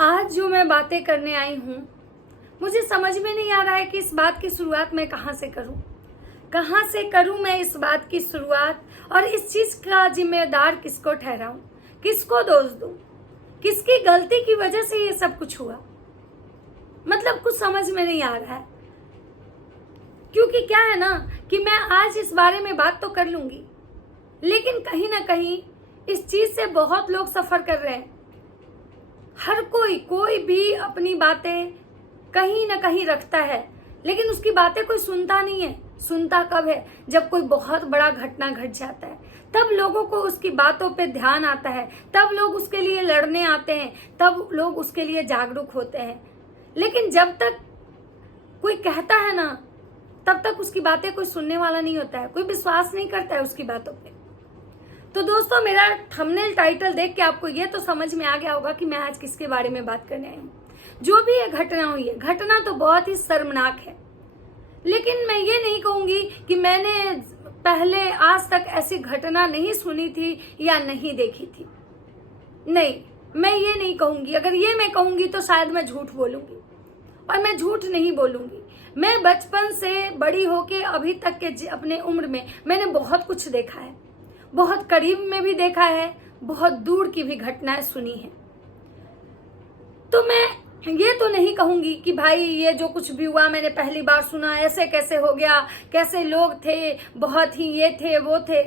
आज जो मैं बातें करने आई हूँ, मुझे समझ में नहीं आ रहा है कि इस बात की शुरुआत मैं कहाँ से करूँ मैं इस बात की शुरुआत, और इस चीज़ का जिम्मेदार किसको ठहराऊं, किसको दोष दूं, किसकी गलती की वजह से ये सब कुछ हुआ। मतलब कुछ समझ में नहीं आ रहा है, क्योंकि क्या है ना कि मैं आज इस बारे में बात तो कर लूंगी, लेकिन कहीं ना कहीं इस चीज से बहुत लोग सफर कर रहे हैं। हर कोई भी अपनी बातें कहीं ना कहीं रखता है, लेकिन उसकी बातें कोई सुनता नहीं है। सुनता कब है? जब कोई बहुत बड़ा घटना घट जाता है, तब लोगों को उसकी बातों पे ध्यान आता है, तब लोग उसके लिए लड़ने आते हैं, तब लोग उसके लिए जागरूक होते हैं। लेकिन जब तक कोई कहता है ना, तब तक उसकी बातें कोई सुनने वाला नहीं होता है, कोई विश्वास नहीं करता है उसकी बातों पे। तो दोस्तों, मेरा थंबनेल टाइटल देख के आपको ये तो समझ में आ गया होगा कि मैं आज किसके बारे में बात करने आई हूँ। जो भी ये घटना हुई है, घटना तो बहुत ही शर्मनाक है, लेकिन मैं ये नहीं कहूंगी कि मैंने पहले आज तक ऐसी घटना नहीं सुनी थी या नहीं देखी थी। नहीं, मैं ये नहीं कहूंगी। अगर ये मैं कहूंगी तो शायद मैं झूठ बोलूंगी, और मैं झूठ नहीं बोलूंगी। मैं बचपन से बड़ी होके अभी तक के अपने उम्र में मैंने बहुत कुछ देखा है, बहुत करीब में भी देखा है, बहुत दूर की भी घटनाएं सुनी है। तो मैं ये तो नहीं कहूंगी कि भाई ये जो कुछ भी हुआ मैंने पहली बार सुना, ऐसे कैसे हो गया, कैसे लोग थे, बहुत ही ये थे वो थे।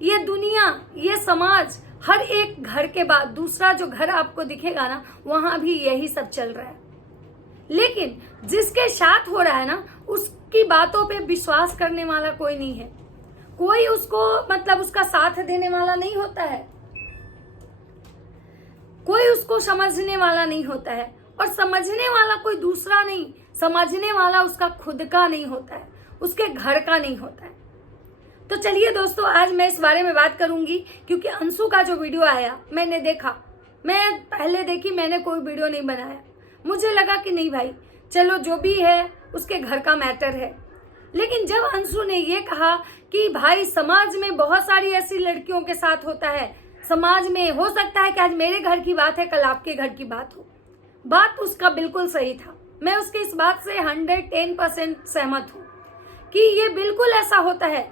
ये दुनिया, ये समाज, हर एक घर के बाद दूसरा जो घर आपको दिखेगा ना, वहां भी यही सब चल रहा है। लेकिन जिसके साथ हो रहा है ना, उसकी बातों पे विश्वास करने वाला कोई नहीं है। कोई उसको मतलब उसका साथ देने वाला नहीं होता है, कोई उसको समझने वाला नहीं होता है, और समझने वाला कोई दूसरा नहीं, समझने वाला उसका खुद का नहीं होता है, उसके घर का नहीं होता है। तो चलिए दोस्तों, आज मैं इस बारे में बात करूंगी, क्योंकि अंशु का जो वीडियो आया मैंने देखा। मैं पहले देखी, मैंने कोई वीडियो नहीं बनाया। मुझे लगा कि नहीं भाई, चलो जो भी है उसके घर का मैटर है। लेकिन जब अंशु ने ये कहा कि भाई समाज में बहुत सारी ऐसी लड़कियों के साथ होता है, समाज में हो सकता है कि आज मेरे घर की बात है, कल आपके घर की बात हो, बात उसका बिल्कुल सही था। मैं उसके इस बात से 110% सहमत हूँ कि ये बिल्कुल ऐसा होता है।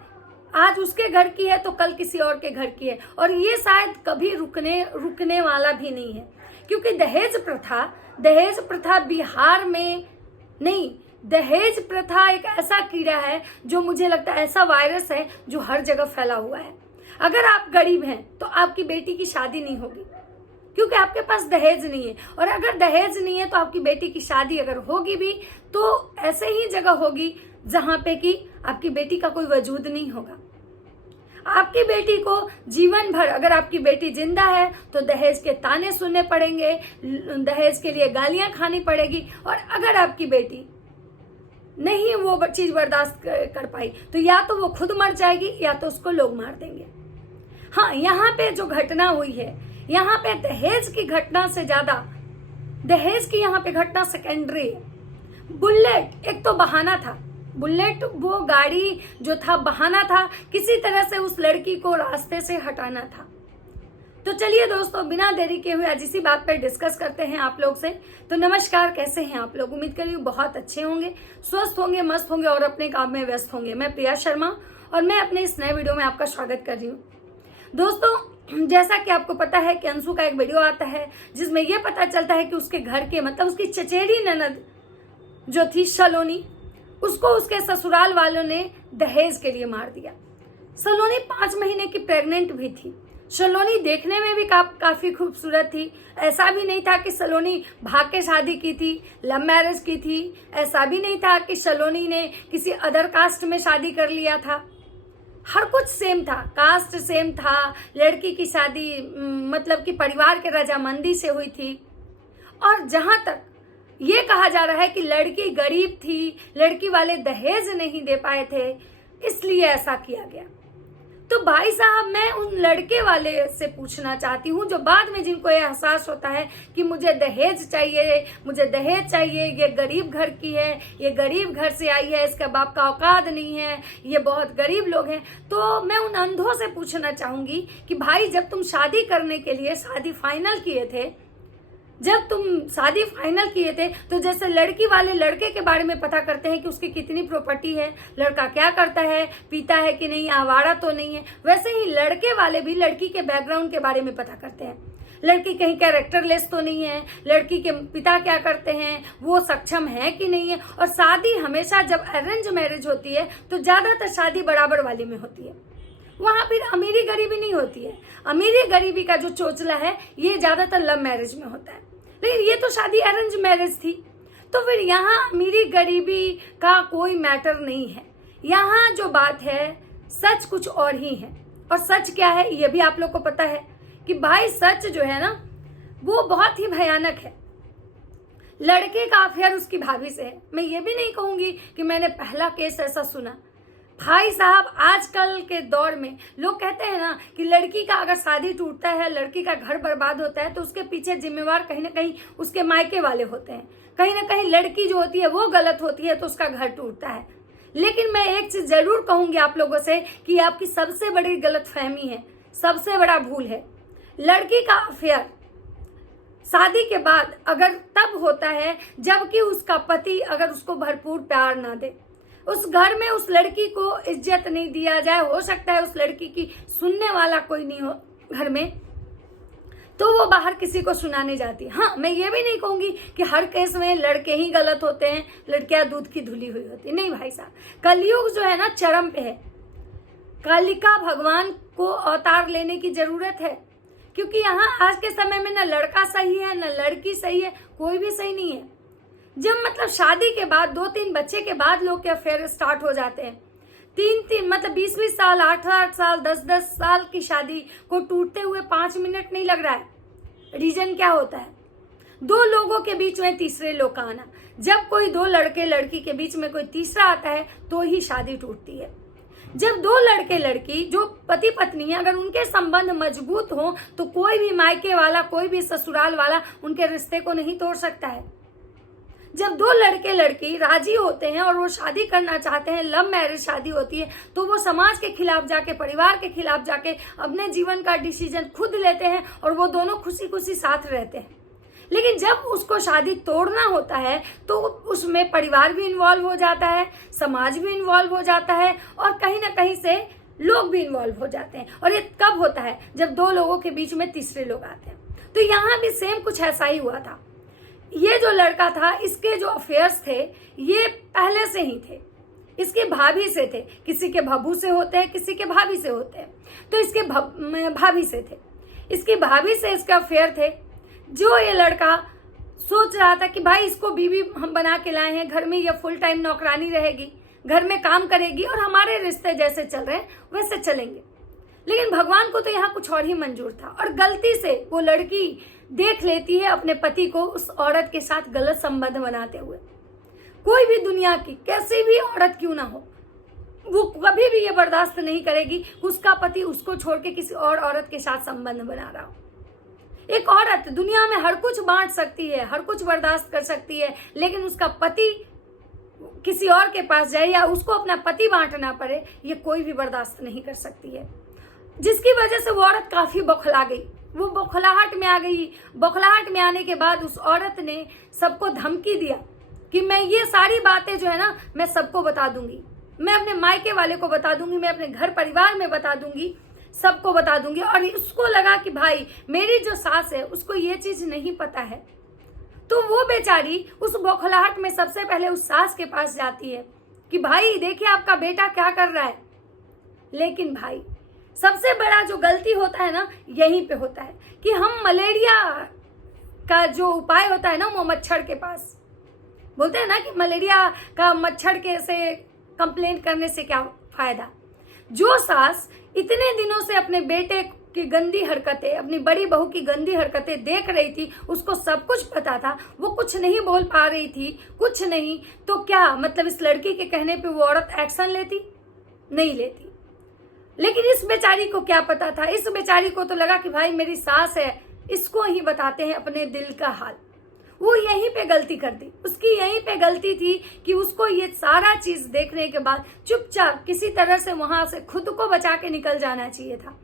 आज उसके घर की है तो कल किसी और के घर की है, और ये शायद कभी रुकने वाला भी नहीं है। क्योंकि दहेज प्रथा बिहार में नहीं, दहेज प्रथा एक ऐसा कीड़ा है जो मुझे लगता है ऐसा वायरस है जो हर जगह फैला हुआ है। अगर आप गरीब हैं तो आपकी बेटी की शादी नहीं होगी, क्योंकि आपके पास दहेज नहीं है। और अगर दहेज नहीं है तो आपकी बेटी की शादी अगर होगी भी तो ऐसे ही जगह होगी जहां पे कि आपकी बेटी का कोई वजूद नहीं होगा। आपकी बेटी को जीवन भर, अगर आपकी बेटी जिंदा है तो दहेज के ताने सुनने पड़ेंगे, दहेज के लिए गालियां खानी पड़ेगी। और अगर आपकी बेटी नहीं वो चीज बर्दाश्त कर पाई तो या तो वो खुद मर जाएगी या तो उसको लोग मार देंगे। हाँ, यहाँ पे जो घटना हुई है, यहाँ पे दहेज की घटना से ज्यादा दहेज की यहाँ पे घटना सेकेंडरी है। बुलेट एक तो बहाना था, बुलेट वो गाड़ी जो था बहाना था, किसी तरह से उस लड़की को रास्ते से हटाना था। तो चलिए दोस्तों, बिना देरी के हुए आज इसी बात पर डिस्कस करते हैं आप लोग से। तो नमस्कार, कैसे हैं आप लोग? उम्मीद कर रही हूँ बहुत अच्छे होंगे, स्वस्थ होंगे, मस्त होंगे और अपने काम में व्यस्त होंगे। मैं प्रिया शर्मा और मैं अपने इस नए वीडियो में आपका स्वागत कर रही हूँ। दोस्तों, जैसा कि आपको पता है कि अंशु का एक वीडियो आता है जिसमें यह पता चलता है कि उसके घर के मतलब उसकी चचेरी ननद जो थी सलोनी, उसको उसके ससुराल वालों ने दहेज के लिए मार दिया। सलोनी 5 महीने की प्रेग्नेंट भी थी। सलोनी देखने में भी काफी खूबसूरत थी। ऐसा भी नहीं था कि सलोनी भाग के शादी की थी, लव मैरिज की थी। ऐसा भी नहीं था कि सलोनी ने किसी अदर कास्ट में शादी कर लिया था। हर कुछ सेम था, कास्ट सेम था। लड़की की शादी मतलब कि परिवार के रजामंदी से हुई थी। और जहां तक ये कहा जा रहा है कि लड़की गरीब थी, लड़की वाले दहेज नहीं दे पाए थे, इसलिए ऐसा किया गया। तो भाई साहब, मैं उन लड़के वाले से पूछना चाहती हूँ जो बाद में जिनको ये एहसास होता है कि मुझे दहेज चाहिए, ये गरीब घर की है, ये गरीब घर से आई है, इसके बाप का औकात नहीं है, ये बहुत गरीब लोग हैं। तो मैं उन अंधों से पूछना चाहूंगी कि भाई, जब तुम शादी करने के लिए शादी फाइनल किए थे, जब तुम शादी फाइनल किए थे तो जैसे लड़की वाले लड़के के बारे में पता करते हैं कि उसकी कितनी प्रॉपर्टी है, लड़का क्या करता है, पीता है कि नहीं, आवारा तो नहीं है, वैसे ही लड़के वाले भी लड़की के बैकग्राउंड के बारे में पता करते हैं। लड़की कहीं कैरेक्टरलेस तो नहीं है, लड़की के पिता क्या करते हैं, वो सक्षम है कि नहीं है। और शादी हमेशा जब अरेंज मैरिज होती है तो ज्यादातर शादी बराबर वाली में होती है, वहां फिर अमीरी गरीबी नहीं होती है। अमीरी गरीबी का जो चोचला है ये ज्यादातर लव मैरिज में होता है, लेकिन ये तो शादी अरेंज मैरिज थी। तो फिर यहाँ अमीरी गरीबी का कोई मैटर नहीं है। यहाँ जो बात है सच कुछ और ही है। और सच क्या है ये भी आप लोग को पता है कि भाई सच जो है ना वो बहुत ही भयानक है। लड़के का अफेयर उसकी भाभी से है। मैं ये भी नहीं कहूंगी कि मैंने पहला केस ऐसा सुना। भाई साहब, आजकल के दौर में लोग कहते हैं ना कि लड़की का अगर शादी टूटता है, लड़की का घर बर्बाद होता है तो उसके पीछे जिम्मेवार कहीं ना कहीं उसके मायके वाले होते हैं। कहीं ना कहीं लड़की जो होती है वो गलत होती है तो उसका घर टूटता है। लेकिन मैं एक चीज जरूर कहूंगी आप लोगों से कि आपकी सबसे बड़ी गलतफहमी है, सबसे बड़ा भूल है। लड़की का अफेयर शादी के बाद अगर तब होता है जबकि उसका पति अगर उसको भरपूर प्यार ना दे, उस घर में उस लड़की को इज्जत नहीं दिया जाए, हो सकता है उस लड़की की सुनने वाला कोई नहीं हो घर में, तो वो बाहर किसी को सुनाने जाती है। हाँ, मैं ये भी नहीं कहूंगी कि हर केस में लड़के ही गलत होते हैं, लड़कियां दूध की धुली हुई होती। नहीं भाई साहब, कलयुग जो है ना चरम पे है। कालिका भगवान को अवतार लेने की जरूरत है, क्योंकि यहाँ आज के समय में ना लड़का सही है ना लड़की सही है, कोई भी सही नहीं है। जब मतलब शादी के बाद 2-3 बच्चे के बाद लोग के अफेयर स्टार्ट हो जाते हैं। 3-3 मतलब 20-20 साल, 8-8 साल, 10-10 साल की शादी को टूटते हुए 5 मिनट नहीं लग रहा है। रीजन क्या होता है? 2 लोगों के बीच में तीसरे लोग का आना। जब कोई 2 लड़के लड़की के बीच में कोई तीसरा आता है तो ही शादी टूटती है। जब 2 लड़के लड़की जो पति पत्नी है अगर उनके संबंध मजबूत हो तो कोई भी मायके वाला, कोई भी ससुराल वाला उनके रिश्ते को नहीं तोड़ सकता है। जब 2 लड़के लड़की राजी होते हैं और वो शादी करना चाहते हैं, लव मैरिज शादी होती है, तो वो समाज के खिलाफ जाके, परिवार के खिलाफ जाके अपने जीवन का डिसीजन खुद लेते हैं और वो दोनों खुशी खुशी साथ रहते हैं। लेकिन जब उसको शादी तोड़ना होता है तो उसमें परिवार भी इन्वॉल्व हो जाता है, समाज भी इन्वॉल्व हो जाता है और कहीं ना कहीं से लोग भी इन्वॉल्व हो जाते हैं। और ये कब होता है? जब 2 लोगों के बीच में तीसरे लोग आते हैं। तो यहाँ भी सेम कुछ ऐसा ही हुआ था। ये जो लड़का था, इसके जो अफेयर्स थे ये पहले से ही थे, इसकी भाभी से थे। किसी के भब्बू से होते हैं, किसी के भाभी से होते हैं, तो इसके भाभी से थे। इसकी भाभी से इसके अफेयर थे। जो ये लड़का सोच रहा था कि भाई इसको बीवी हम बना के लाए हैं, घर में ये फुल टाइम नौकरानी रहेगी, घर में काम करेगी और हमारे रिश्ते जैसे चल रहे हैं वैसे चलेंगे। लेकिन भगवान को तो यहाँ कुछ और ही मंजूर था और गलती से वो लड़की देख लेती है अपने पति को उस औरत के साथ गलत संबंध बनाते हुए। कोई भी दुनिया की कैसी भी औरत क्यों ना हो, वो कभी भी ये बर्दाश्त नहीं करेगी उसका पति उसको छोड़ के किसी और औरत के साथ संबंध बना रहा हो। एक औरत दुनिया में हर कुछ बांट सकती है, हर कुछ बर्दाश्त कर सकती है, लेकिन उसका पति किसी और के पास जाए या उसको अपना पति बांटना पड़े, ये कोई भी बर्दाश्त नहीं कर सकती है। जिसकी वजह से वो औरत काफी बौखला गई, वो बौखलाहट में आ गई। बौखलाहट में आने के बाद उस औरत ने सबको धमकी दिया कि मैं ये सारी बातें जो है ना मैं सबको बता दूंगी, मैं अपने मायके वाले को बता दूंगी, मैं अपने घर परिवार में बता दूंगी, सबको बता दूंगी। और उसको लगा कि भाई मेरी जो सास है उसको ये चीज नहीं पता है, तो वो बेचारी उस बौखलाहट में सबसे पहले उस सास के पास जाती है कि भाई देखिए आपका बेटा क्या कर रहा है। लेकिन भाई सबसे बड़ा जो गलती होता है ना यहीं पे होता है कि हम मलेरिया का जो उपाय होता है ना वो मच्छर के पास बोलते हैं ना कि मलेरिया का मच्छर के से कंप्लेन करने से क्या फायदा। जो सास इतने दिनों से अपने बेटे की गंदी हरकतें, अपनी बड़ी बहू की गंदी हरकतें देख रही थी, उसको सब कुछ पता था, वो कुछ नहीं बोल पा रही थी, कुछ नहीं, तो क्या मतलब इस लड़की के कहने पे वो औरत एक्शन लेती? नहीं लेती। लेकिन इस बेचारी को क्या पता था? इस बेचारी को तो लगा कि भाई मेरी सास है, इसको ही बताते हैं अपने दिल का हाल। वो यहीं पे गलती कर दी, उसकी यहीं पे गलती थी कि उसको ये सारा चीज देखने के बाद चुपचाप किसी तरह से वहां से खुद को बचा के निकल जाना चाहिए था।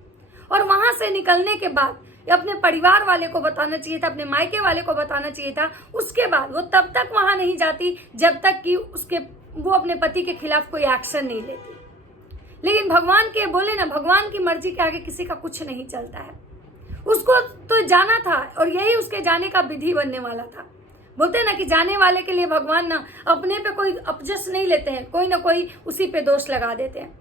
और वहां से निकलने के बाद या अपने परिवार वाले को बताना चाहिए था, अपने मायके वाले को बताना चाहिए था। उसके बाद वो तब तक वहां नहीं जाती जब तक कि वो अपने पति के खिलाफ कोई एक्शन नहीं लेती। लेकिन भगवान के बोले ना, भगवान की मर्जी के आगे किसी का कुछ नहीं चलता है। उसको तो जाना था और यही उसके जाने का विधि बनने वाला था। बोलते हैं ना कि जाने वाले के लिए भगवान ना अपने पे कोई अपजस नहीं लेते हैं, कोई ना कोई उसी पे दोष लगा देते हैं।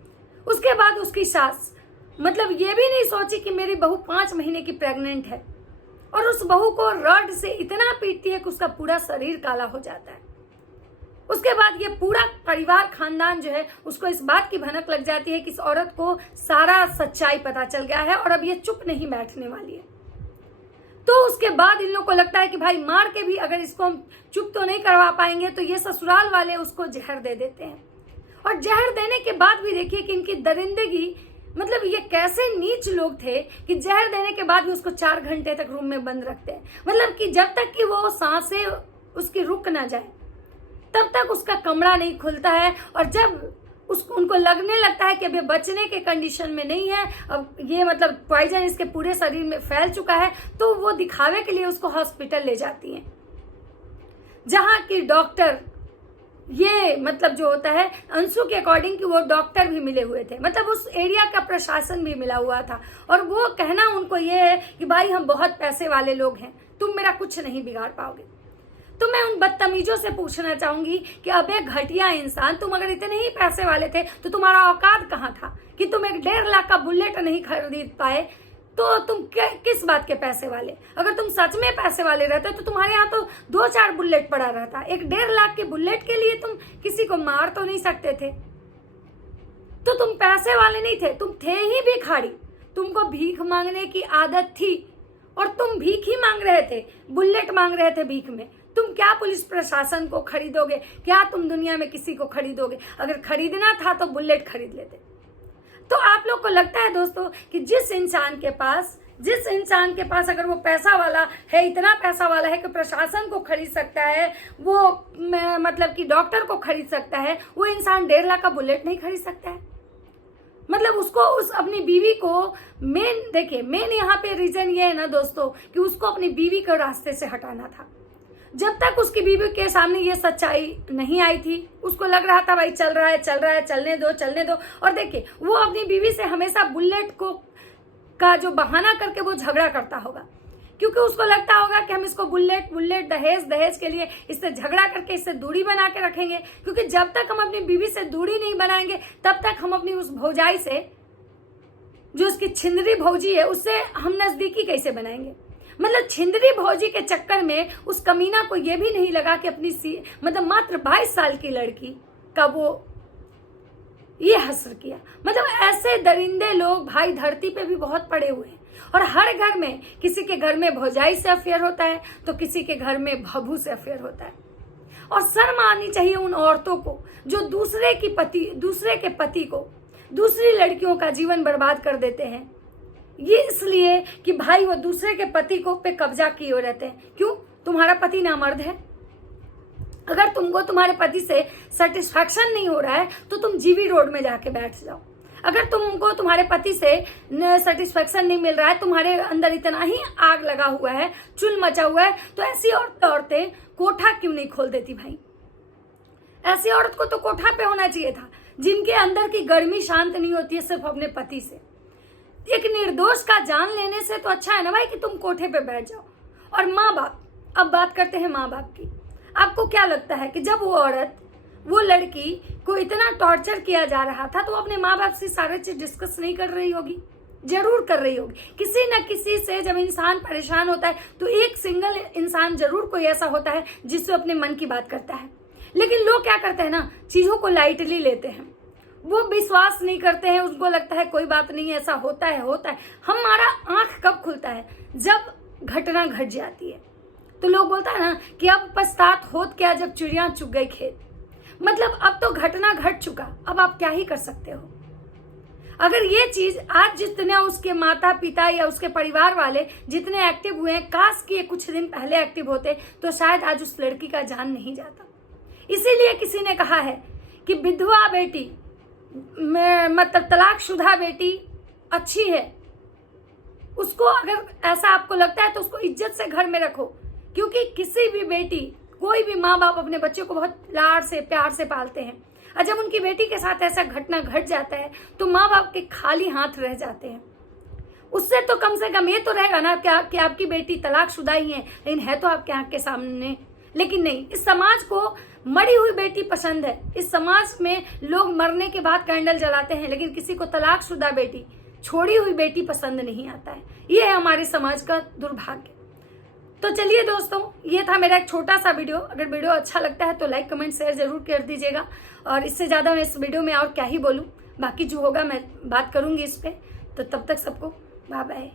उसके बाद उसकी सास मतलब ये भी नहीं सोची कि मेरी बहू 5 महीने की प्रेग्नेंट है, और उस बहू को रॉड से इतना पीटती है कि उसका पूरा शरीर काला हो जाता है। उसके बाद ये पूरा परिवार खानदान जो है उसको इस बात की भनक लग जाती है कि इस औरत को सारा सच्चाई पता चल गया है और अब ये चुप नहीं बैठने वाली है। तो उसके बाद इन लोगों को लगता है कि भाई मार के भी अगर इसको हम चुप तो नहीं करवा पाएंगे, तो ये ससुराल वाले उसको जहर दे देते हैं। और जहर देने के बाद भी देखिए कि इनकी दरिंदगी, मतलब ये कैसे नीच लोग थे कि जहर देने के बाद भी उसको 4 घंटे तक रूम में बंद रखते हैं। मतलब कि जब तक कि वो सांसें उसकी रुक ना जाए तब तक उसका कमरा नहीं खुलता है। और जब उनको लगने लगता है कि अब ये बचने के कंडीशन में नहीं है, अब ये मतलब पॉइजन इसके पूरे शरीर में फैल चुका है, तो वो दिखावे के लिए उसको हॉस्पिटल ले जाती हैं, जहां की डॉक्टर ये मतलब जो होता है अंशु के अकॉर्डिंग कि वो डॉक्टर भी मिले हुए थे, मतलब उस एरिया का प्रशासन भी मिला हुआ था। और वो कहना उनको ये है कि भाई हम बहुत पैसे वाले लोग हैं, तुम मेरा कुछ नहीं बिगाड़ पाओगे। तो मैं उन बदतमीजों से पूछना चाहूंगी कि अबे घटिया इंसान, तुम अगर इतने ही पैसे वाले थे तो तुम्हारा औकात कहाँ था कि तुम 1.5 लाख का बुलेट नहीं खरीद पाए? तो तुम किस बात के पैसे वाले? अगर तुम सच में पैसे वाले रहते तो तुम्हारे यहाँ तो 2-4 बुलेट पड़ा रहता। 1.5 लाख के बुलेट के लिए तुम किसी को मार तो नहीं सकते थे। तो तुम पैसे वाले नहीं थे, तुम थे ही भिखारी। तुमको भीख मांगने की आदत थी और तुम भीख ही मांग रहे थे, बुलेट मांग रहे थे भीख में। तुम क्या पुलिस प्रशासन को खरीदोगे? क्या तुम दुनिया में किसी को खरीदोगे? अगर खरीदना था तो बुलेट खरीद लेते। तो आप लोग को लगता है दोस्तों कि जिस इंसान के पास अगर वो पैसा वाला है, इतना पैसा वाला है कि प्रशासन को खरीद सकता है, वो मतलब कि डॉक्टर को खरीद सकता है, वो इंसान 1.5 लाख का बुलेट नहीं खरीद सकता है? मतलब उसको उस अपनी बीवी को मेन यहाँ पे रीजन ये है ना दोस्तों कि उसको अपनी बीवी को रास्ते से हटाना था। जब तक उसकी बीवी के सामने ये सच्चाई नहीं आई थी, उसको लग रहा था भाई चल रहा है, चलने दो। और देखिए वो अपनी बीवी से हमेशा बुलेट का जो बहाना करके वो झगड़ा करता होगा, क्योंकि उसको लगता होगा कि हम इसको बुलेट दहेज के लिए इससे झगड़ा करके इससे दूरी बना के रखेंगे। क्योंकि जब तक हम अपनी बीवी से दूरी नहीं बनाएंगे तब तक हम अपनी उस भौजाई से, जो उसकी छिंदरी भौजी है, उससे हम नजदीकी कैसे बनाएंगे? मतलब छिंदरी भौजी के चक्कर में उस कमीना को यह भी नहीं लगा कि अपनी मतलब मात्र 22 साल की लड़की का वो ये हसर किया। मतलब ऐसे दरिंदे लोग भाई धरती पे भी बहुत पड़े हुए हैं। और हर घर में, किसी के घर में भौजाई से अफेयर होता है तो किसी के घर में भभू से अफेयर होता है। और शर्म आनी चाहिए उन औरतों को जो दूसरे के पति को, दूसरी लड़कियों का जीवन बर्बाद कर देते हैं, ये इसलिए कि भाई वो दूसरे के पति को पे कब्जा किए हुए रहते हैं। क्यों? तुम्हारा पति नामर्द है। अगर तुमको तुम्हारे पति से सेटिस्फैक्शन नहीं हो रहा है तो तुम जीवी रोड में जाके बैठ जाओ। अगर तुमको तुम्हारे पति से सेटिस्फैक्शन नहीं मिल रहा है, तुम्हारे अंदर इतना ही आग लगा हुआ है, चुल मचा हुआ है, तो ऐसी औरतें कोठा क्यों नहीं खोल देती भाई? ऐसी औरत को तो कोठा पे होना चाहिए था, जिनके अंदर की गर्मी शांत नहीं होती है सिर्फ अपने पति से। एक निर्दोष का जान लेने से तो अच्छा है ना भाई कि तुम कोठे पे बैठ जाओ। और माँ बाप, अब बात करते हैं माँ बाप की। आपको क्या लगता है कि जब वो लड़की को इतना टॉर्चर किया जा रहा था तो वो अपने माँ बाप से सारे चीज डिस्कस नहीं कर रही होगी? जरूर कर रही होगी। किसी न किसी से जब इंसान परेशान होता है तो एक सिंगल इंसान जरूर कोई ऐसा होता है जिससे अपने मन की बात करता है। लेकिन लोग क्या करते हैं ना, चीजों को लाइटली लेते हैं, वो विश्वास नहीं करते हैं। उसको लगता है कोई बात नहीं, ऐसा होता है। हमारा आंख कब खुलता है? जब घटना घट जाती है। तो लोग बोलता है ना कि अब पछतात होत क्या जब चिड़िया चुग गई खेत। मतलब अब तो घटना घट चुका, अब आप क्या ही कर सकते हो? अगर ये चीज आज जितना उसके माता पिता या उसके परिवार वाले जितने एक्टिव हुए हैं, काश कि कुछ दिन पहले एक्टिव होते तो शायद आज उस लड़की का जान नहीं जाता। इसीलिए किसी ने कहा है कि विधवा बेटी मतलब तलाकशुदा बेटी अच्छी है, उसको अगर ऐसा आपको लगता है तो उसको इज्जत से घर में रखो, क्योंकि किसी भी बेटी, कोई भी माँ बाप अपने बच्चे को बहुत लाड से प्यार से पालते हैं, और जब उनकी बेटी के साथ ऐसा घटना घट जाता है तो माँ बाप के खाली हाथ रह जाते हैं। उससे तो कम से कम ये तो रहेगा ना कि आपकी बेटी तलाकशुदा ही है, लेकिन है तो आपके आंख के सामने। लेकिन नहीं, इस समाज को मरी हुई बेटी पसंद है। इस समाज में लोग मरने के बाद कैंडल जलाते हैं, लेकिन किसी को तलाकशुदा बेटी, छोड़ी हुई बेटी पसंद नहीं आता है। ये है हमारे समाज का दुर्भाग्य। तो चलिए दोस्तों, ये था मेरा एक छोटा सा वीडियो। अगर वीडियो अच्छा लगता है तो लाइक कमेंट शेयर जरूर कर दीजिएगा, और इससे ज़्यादा मैं इस वीडियो में और क्या ही बोलूँ, बाकी जो होगा मैं बात करूँगी इस पर। तो तब तक सबको बाय बाय।